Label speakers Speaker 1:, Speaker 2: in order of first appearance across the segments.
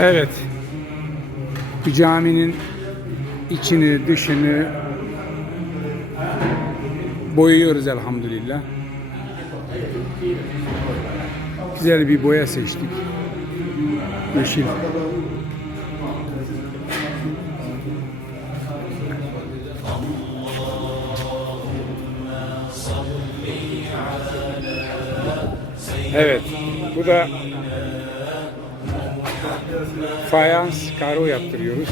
Speaker 1: Evet. Bu caminin içini, dışını boyuyoruz elhamdülillah. Güzel bir boya seçtik. Yeşil. Evet. Bu da fayans karo yaptırıyoruz.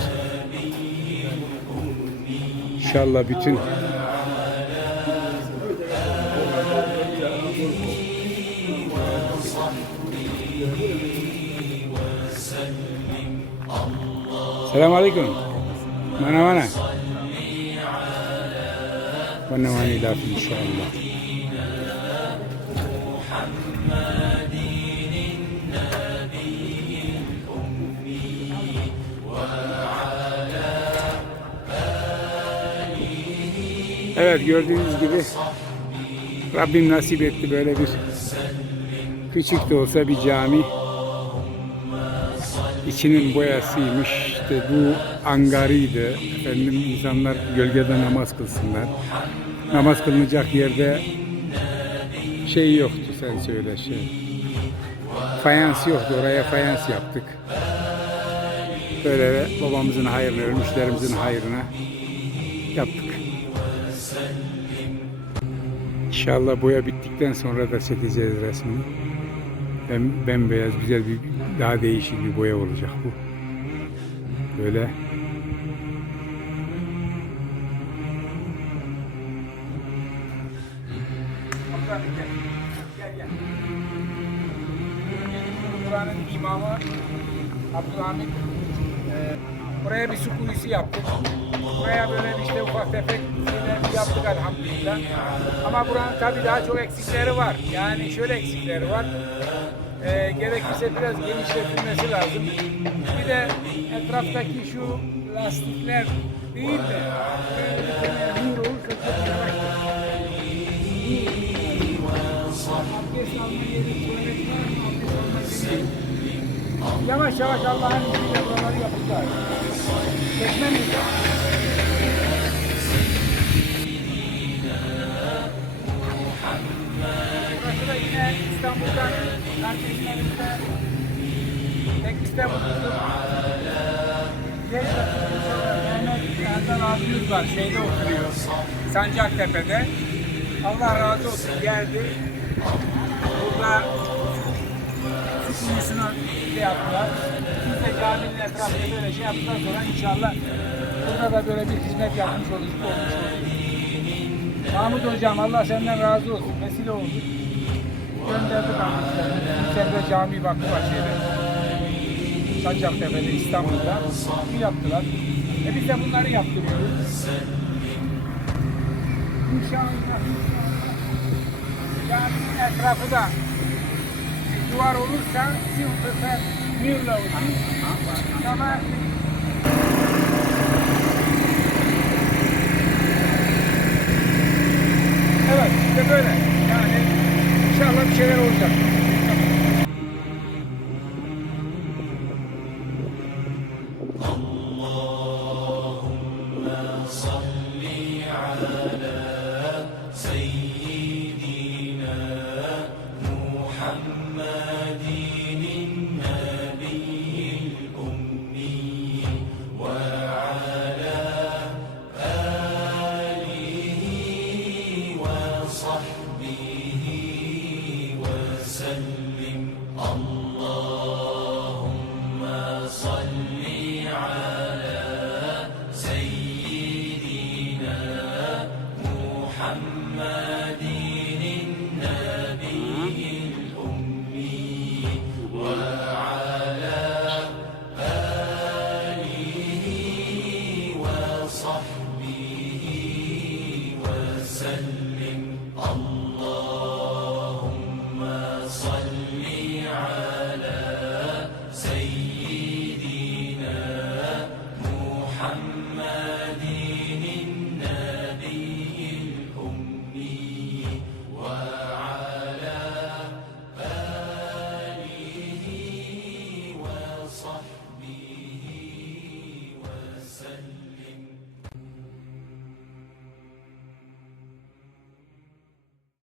Speaker 1: İnşallah bütün Selamun Aleyküm. Mana mana. Mana mana ilafi inşallah. Evet gördüğünüz gibi Rabbim nasip etti böyle bir küçük de olsa bir cami. İçinin boyasıymış. İşte bu angarıydı. Efendim insanlar gölgede namaz kılsınlar. Namaz kılınacak yerde şey yoktu sen söyle şey. Fayans yoktu. Oraya fayans yaptık. Böyle babamızın hayrına, ölmüşlerimizin hayrına yaptık. İnşallah boya bittikten sonra da çekeceğiz resmini. Bem, bembeyaz güzel bir daha değişik bir boya olacak bu. Böyle. Buranın imamı Abdülhamit e, buraya bir su kuyusu yaptık. Buraya böyle işte ufak tefek şeyler yaptık elhamdülillah. Ama buranın tabii daha çok eksikleri var. Yani şöyle eksikleri var. E, gerekirse biraz genişletilmesi lazım. Bir de etraftaki şu lastikler değil de. Yavaş yavaş Allah'ın izniyle buraları yapacağız. İstanbul'dan kardeşlerimizde tek Mehmet Erdal abimiz var. Şeyde oturuyor. Sancaktepe'de. Allah razı olsun geldi. Burada su kuyusunu şey yaptılar. Biz de caminin etrafında böyle şey yaptıktan sonra inşallah burada da böyle bir hizmet yapmış oluruz, olmuş oluruz. Mahmut hocam Allah senden razı olsun. Vesile oldu. Gönderdi kardeşlerini. İçeride cami vakfı var şeyde. Sancaktepe'de İstanbul'da. Bir yaptılar. E biz de bunları yaptırıyoruz. İnşallah. Caminin etrafı da duvar olursa silver mühürle olsun. Ama Evet işte böyle. Yani inşallah bir şeyler olacak.